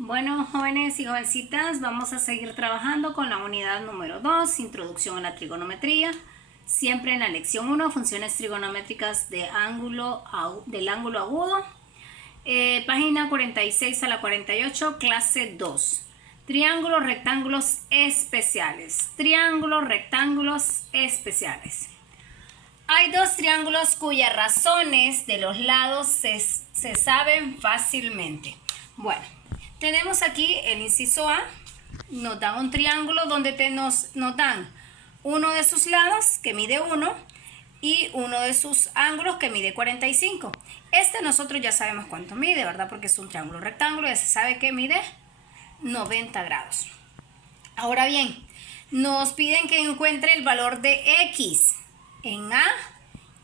Bueno, jóvenes y jovencitas, vamos a seguir trabajando con la unidad número 2, Introducción a la Trigonometría. Siempre en la lección 1, funciones trigonométricas del ángulo agudo. Página 46 a la 48, clase 2. Triángulos, rectángulos especiales. Triángulos, rectángulos especiales. Hay dos triángulos cuyas razones de los lados se saben fácilmente. Bueno, tenemos aquí el inciso A. Nos dan un triángulo donde nos dan uno de sus lados que mide 1 y uno de sus ángulos que mide 45. Nosotros ya sabemos cuánto mide, ¿verdad? Porque es un triángulo rectángulo, ya se sabe que mide 90 grados. Ahora bien, nos piden que encuentre el valor de X en A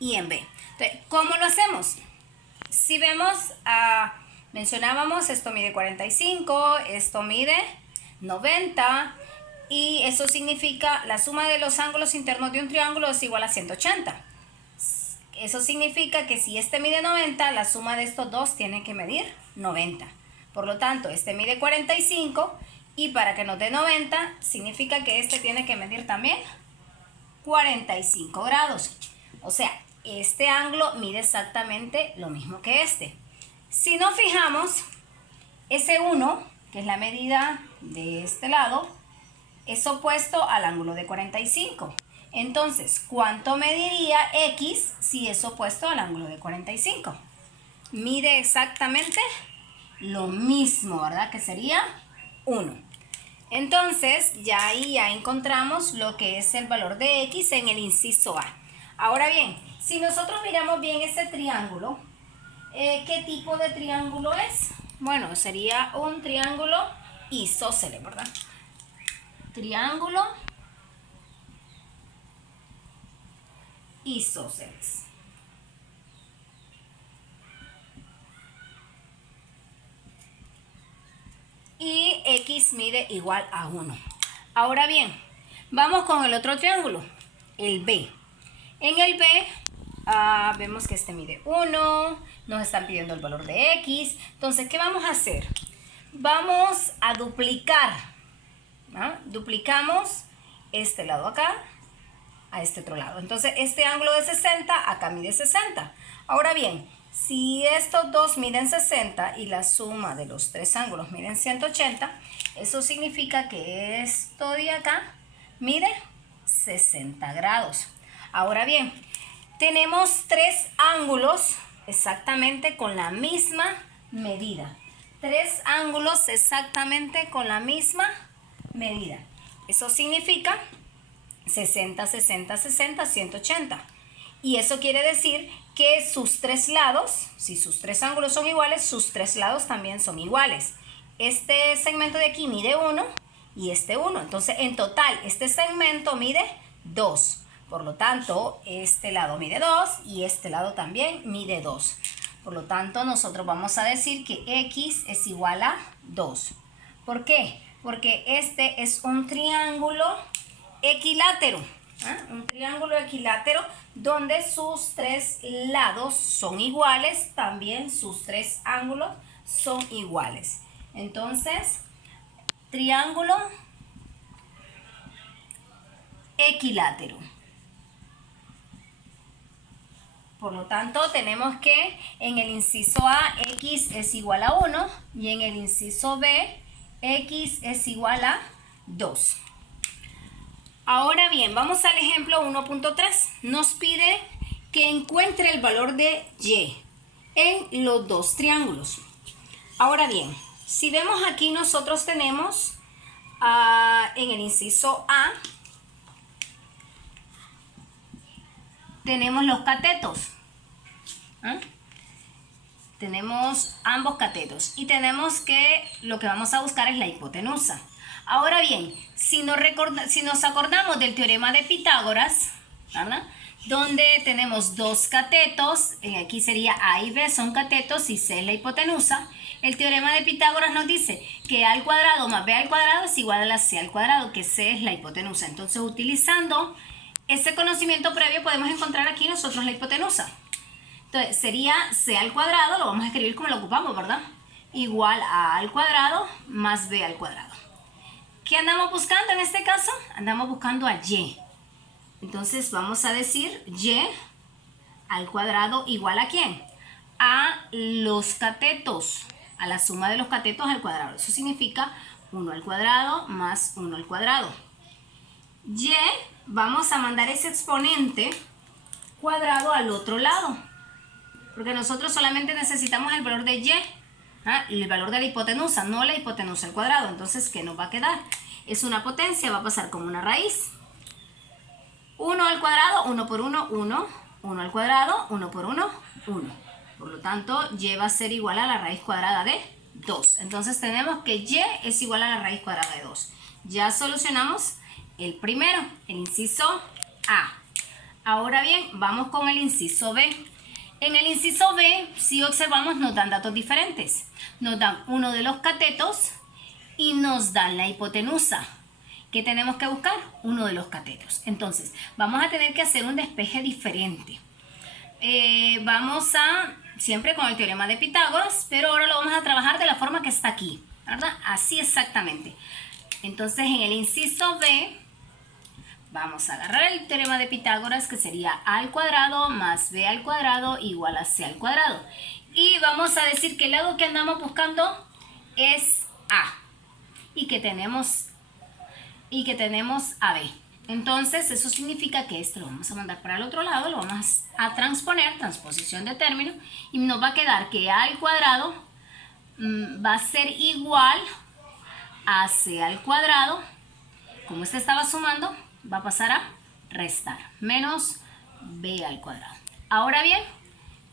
y en B. Entonces, ¿cómo lo hacemos? Si vemos, mencionábamos, esto mide 45, esto mide 90, y eso significa la suma de los ángulos internos de un triángulo es igual a 180. Eso significa que si este mide 90, la suma de estos dos tiene que medir 90. Por lo tanto, este mide 45 y para que nos dé 90, significa que este tiene que medir también 45 grados. O sea, este ángulo mide exactamente lo mismo que este. Si nos fijamos, ese 1, que es la medida de este lado, es opuesto al ángulo de 45. Entonces, ¿cuánto mediría X si es opuesto al ángulo de 45? Mide exactamente lo mismo, ¿verdad? Que sería 1. Entonces, ya ahí encontramos lo que es el valor de X en el inciso A. Ahora bien, si nosotros miramos bien ese triángulo, ¿qué tipo de triángulo es? Bueno, sería un triángulo isósceles, ¿verdad? Triángulo isósceles. Y X mide igual a 1. Ahora bien, vamos con el otro triángulo, el B. En el B vemos que este mide 1, nos están pidiendo el valor de X. Entonces, ¿qué vamos a hacer? Vamos a duplicar, ¿no? Duplicamos este lado acá a este otro lado. Entonces, este ángulo de 60, acá mide 60. Ahora bien, si estos dos miden 60 y la suma de los tres ángulos miden 180, eso significa que esto de acá mide 60 grados. Ahora bien, tenemos tres ángulos exactamente con la misma medida. Tres ángulos exactamente con la misma medida. Eso significa 60, 60, 60, 180. Y eso quiere decir que sus tres lados, si sus tres ángulos son iguales, sus tres lados también son iguales. Este segmento de aquí mide 1 y este 1. Entonces, en total, este segmento mide 2. Por lo tanto, este lado mide 2 y este lado también mide 2. Por lo tanto, nosotros vamos a decir que X es igual a 2. ¿Por qué? Porque este es un triángulo equilátero. Un triángulo equilátero donde sus tres lados son iguales, también sus tres ángulos son iguales. Entonces, triángulo equilátero. Por lo tanto, tenemos que en el inciso A, X es igual a 1 y en el inciso B, X es igual a 2. Ahora bien, vamos al ejemplo 1.3. Nos pide que encuentre el valor de Y en los dos triángulos. Ahora bien, si vemos aquí nosotros tenemos en el inciso A, tenemos los catetos. Tenemos ambos catetos y tenemos que lo que vamos a buscar es la hipotenusa. Ahora bien, si nos acordamos del teorema de Pitágoras, ¿verdad? Donde tenemos dos catetos, aquí sería A y B son catetos y C es la hipotenusa. El teorema de Pitágoras nos dice que A al cuadrado más B al cuadrado es igual a la C al cuadrado, que C es la hipotenusa. Entonces, utilizando ese conocimiento previo, podemos encontrar aquí nosotros la hipotenusa. Entonces, sería C al cuadrado, lo vamos a escribir como lo ocupamos, ¿verdad? igual a al cuadrado más b al cuadrado. ¿Qué andamos buscando en este caso? Andamos buscando a y. Entonces vamos a decir y al cuadrado igual ¿a quién? A los catetos, a la suma de los catetos al cuadrado. Eso significa 1 al cuadrado más 1 al cuadrado. Y vamos a mandar ese exponente cuadrado al otro lado, porque nosotros solamente necesitamos el valor de y, el valor de la hipotenusa, no la hipotenusa al cuadrado. Entonces, ¿qué nos va a quedar? Es una potencia, va a pasar como una raíz. 1 al cuadrado, 1 por 1, 1. 1 al cuadrado, 1 por 1, 1. Por lo tanto, y va a ser igual a la raíz cuadrada de 2. Entonces tenemos que y es igual a la raíz cuadrada de 2. Ya solucionamos el primero, el inciso A. Ahora bien, vamos con el inciso B. En el inciso B, si observamos, nos dan datos diferentes. Nos dan uno de los catetos y nos dan la hipotenusa. ¿Qué tenemos que buscar? Uno de los catetos. Entonces, vamos a tener que hacer un despeje diferente. Vamos a, siempre con el teorema de Pitágoras, pero ahora lo vamos a trabajar de la forma que está aquí, ¿verdad? Así exactamente. Entonces, en el inciso B, vamos a agarrar el teorema de Pitágoras, que sería a al cuadrado más b al cuadrado igual a c al cuadrado. Y vamos a decir que el lado que andamos buscando es a y que tenemos a b. Entonces, eso significa que esto lo vamos a mandar para el otro lado, lo vamos a transponer, transposición de término, y nos va a quedar que a al cuadrado va a ser igual a c al cuadrado. Como este estaba sumando, va a pasar a restar, menos b al cuadrado. Ahora bien,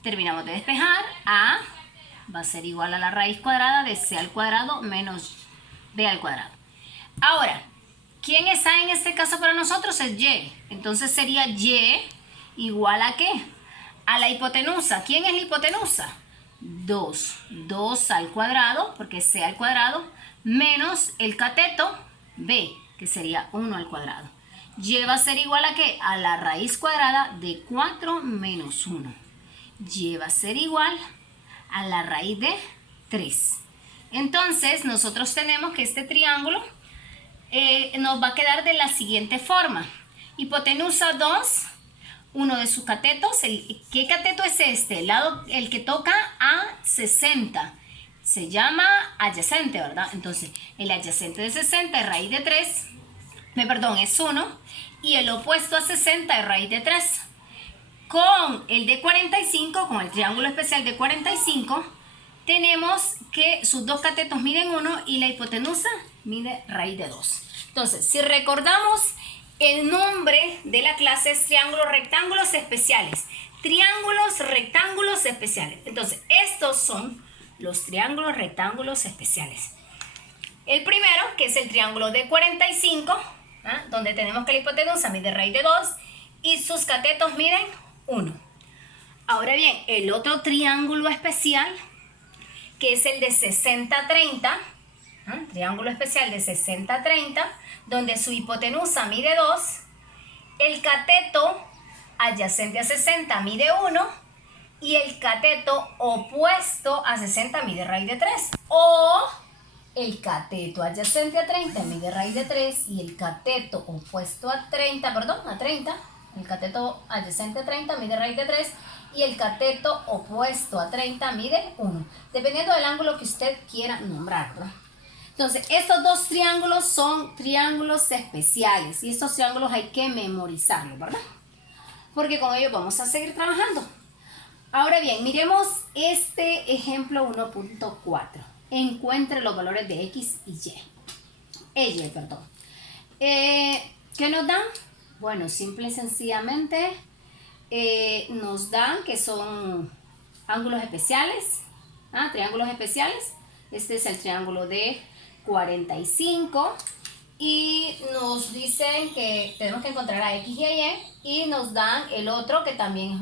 terminamos de despejar. A va a ser igual a la raíz cuadrada de c al cuadrado menos b al cuadrado. Ahora, ¿quién es A en este caso para nosotros? Es Y. Entonces sería Y igual ¿a qué? A la hipotenusa. ¿Quién es la hipotenusa? 2. 2 al cuadrado, porque es C al cuadrado, menos el cateto B, que sería 1 al cuadrado. Y va a ser igual ¿a qué? A la raíz cuadrada de 4 menos 1. Y va a ser igual a la raíz de 3. Entonces, nosotros tenemos que este triángulo nos va a quedar de la siguiente forma. Hipotenusa 2, uno de sus catetos. ¿Qué cateto es este? El que toca a 60. Se llama adyacente, ¿verdad? Entonces, el adyacente de 60 es raíz de 3. Es 1. Y el opuesto a 60 es raíz de 3. Con el de 45, con el triángulo especial de 45, tenemos que sus dos catetos miden 1 y la hipotenusa mide raíz de 2. Entonces, si recordamos, el nombre de la clase es triángulos rectángulos especiales. Triángulos rectángulos especiales. Entonces, estos son los triángulos rectángulos especiales. El primero, que es el triángulo de 45, donde tenemos que la hipotenusa mide raíz de 2 y sus catetos miden 1. Ahora bien, el otro triángulo especial, que es el de 60-30, triángulo especial de 60-30, donde su hipotenusa mide 2, el cateto adyacente a 60 mide 1 y el cateto opuesto a 60 mide raíz de 3. O el cateto adyacente a 30 mide raíz de 3 y el cateto opuesto a 30, el cateto adyacente a 30 mide raíz de 3 y el cateto opuesto a 30 mide 1, dependiendo del ángulo que usted quiera nombrar, ¿verdad? Entonces, estos dos triángulos son triángulos especiales y estos triángulos hay que memorizarlos, ¿verdad? Porque con ellos vamos a seguir trabajando. Ahora bien, miremos este ejemplo 1.4. Encuentre los valores de X y Y. ¿Qué nos dan? Bueno, simple y sencillamente nos dan que son ángulos especiales, triángulos especiales. Este es el triángulo de 45 y nos dicen que tenemos que encontrar a X y a Y y nos dan el otro que también es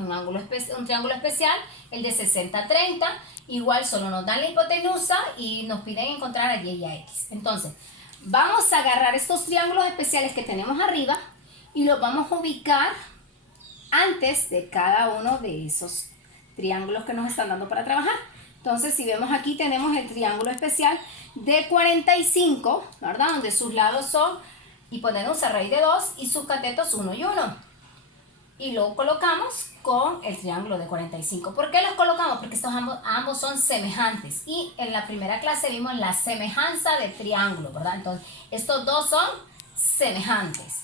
un triángulo especial, el de 60-30. Igual solo nos dan la hipotenusa y nos piden encontrar a Y y a X. Entonces, vamos a agarrar estos triángulos especiales que tenemos arriba y los vamos a ubicar antes de cada uno de esos triángulos que nos están dando para trabajar. Entonces, si vemos aquí, tenemos el triángulo especial de 45, ¿verdad? Donde sus lados son hipotenusa, raíz de 2 y sus catetos 1 y 1. Y lo colocamos con el triángulo de 45. ¿Por qué los colocamos? Porque estos ambos son semejantes. Y en la primera clase vimos la semejanza de triángulo, ¿verdad? Entonces, estos dos son semejantes.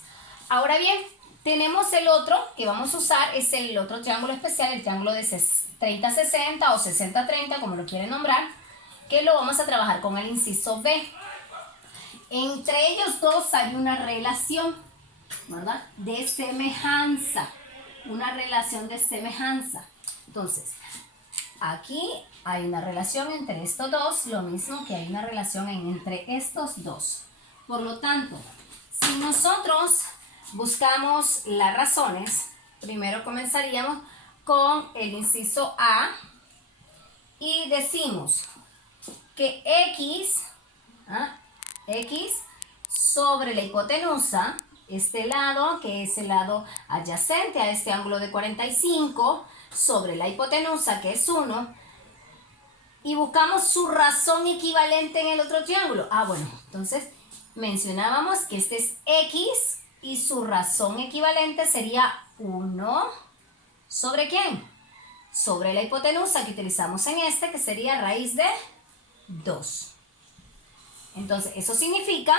Ahora bien, tenemos el otro que vamos a usar, es el otro triángulo especial, el triángulo de 30-60 o 60-30, como lo quieren nombrar, que lo vamos a trabajar con el inciso B. Entre ellos dos hay una relación, ¿verdad? De semejanza. Una relación de semejanza. Entonces, aquí hay una relación entre estos dos, lo mismo que hay una relación entre estos dos. Por lo tanto, si nosotros buscamos las razones, primero comenzaríamos con el inciso A y decimos que X sobre la hipotenusa, este lado, que es el lado adyacente a este ángulo de 45, sobre la hipotenusa, que es 1, y buscamos su razón equivalente en el otro triángulo. Bueno, entonces mencionábamos que este es X y su razón equivalente sería 1 sobre ¿quién? Sobre la hipotenusa que utilizamos en este, que sería raíz de 2. Entonces, eso significa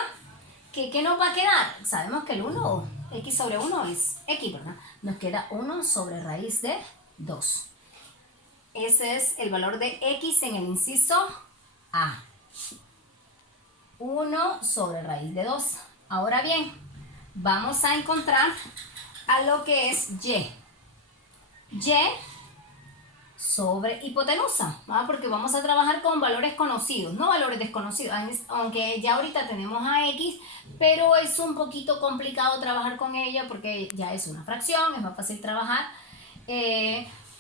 que ¿qué nos va a quedar? Sabemos que el 1, X sobre 1 es X, ¿verdad? Nos queda 1 sobre raíz de 2. Ese es el valor de X en el inciso A. 1 sobre raíz de 2. Ahora bien, vamos a encontrar a lo que es Y. Y sobre hipotenusa, ¿va? Porque vamos a trabajar con valores conocidos, no valores desconocidos, aunque ya ahorita tenemos a X, pero es un poquito complicado trabajar con ella porque ya es una fracción, es más fácil trabajar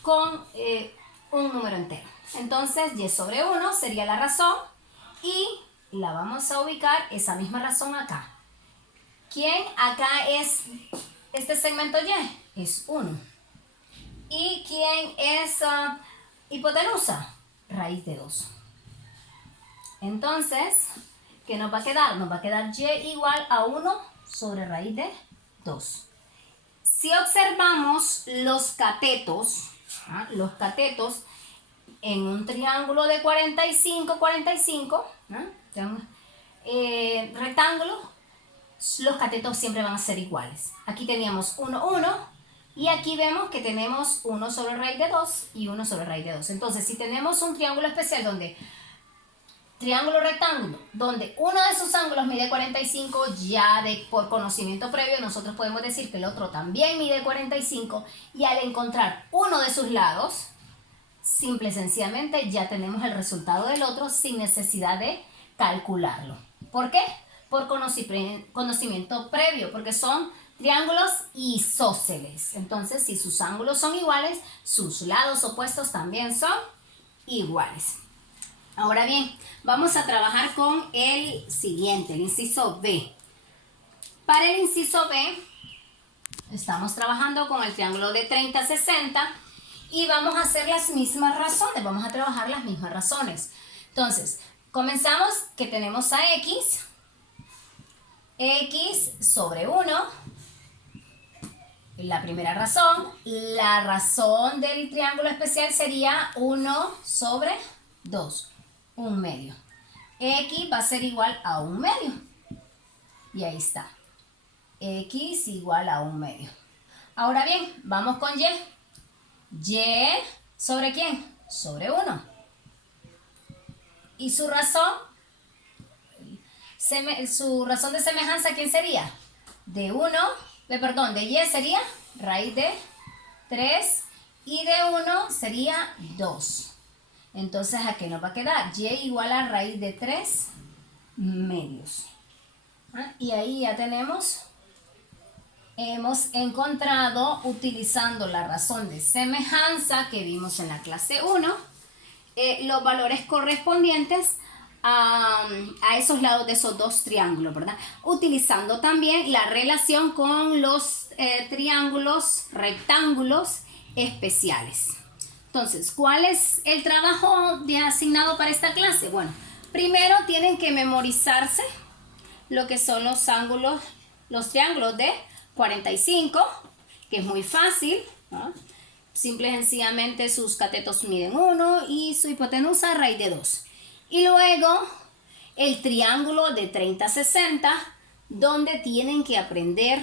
con un número entero. Entonces, Y sobre 1 sería la razón y la vamos a ubicar esa misma razón acá. ¿Quién acá es este segmento Y? Es 1. ¿Y quién es hipotenusa? Raíz de 2. Entonces, ¿qué nos va a quedar? Nos va a quedar Y igual a 1 sobre raíz de 2. Si observamos los catetos en un triángulo de 45-45, rectángulo, los catetos siempre van a ser iguales. Aquí teníamos 1, 1. Y aquí vemos que tenemos 1 sobre raíz de 2 y 1 sobre raíz de 2. Entonces, si tenemos un triángulo especial triángulo rectángulo, donde uno de sus ángulos mide 45, ya por conocimiento previo, nosotros podemos decir que el otro también mide 45, y al encontrar uno de sus lados, simple y sencillamente ya tenemos el resultado del otro sin necesidad de calcularlo. ¿Por qué? Por conocimiento previo, porque son triángulos isósceles. Entonces, si sus ángulos son iguales, sus lados opuestos también son iguales. Ahora bien, vamos a trabajar con el siguiente, el inciso B. Para el inciso B, estamos trabajando con el triángulo de 30-60 y vamos a hacer las mismas razones, vamos a trabajar las mismas razones. Entonces, comenzamos que tenemos a X sobre 1. La primera razón, la razón del triángulo especial sería 1 sobre 2, 1/2. X va a ser igual a 1/2. Y ahí está. X igual a 1/2. Ahora bien, vamos con Y. Y sobre ¿quién? Sobre 1. ¿Y su razón? Su razón de semejanza, ¿quién sería? De Y sería raíz de 3 y de 1 sería 2. Entonces, ¿a qué nos va a quedar? Y igual a raíz de 3/2. Y ahí ya hemos encontrado, utilizando la razón de semejanza que vimos en la clase 1, los valores correspondientes a esos lados de esos dos triángulos, ¿verdad? Utilizando también la relación con los rectángulos especiales. Entonces, ¿cuál es el trabajo asignado para esta clase? Bueno, primero tienen que memorizarse lo que son los ángulos, los triángulos de 45, que es muy fácil, ¿no? Simple y sencillamente sus catetos miden 1 y su hipotenusa raíz de 2. Y luego el triángulo de 30-60, donde tienen que aprender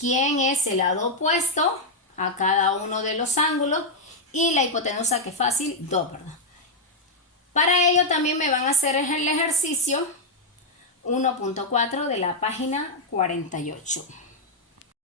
quién es el lado opuesto a cada uno de los ángulos y la hipotenusa, que es fácil, 2, ¿verdad? Para ello también me van a hacer el ejercicio 1.4 de la página 48.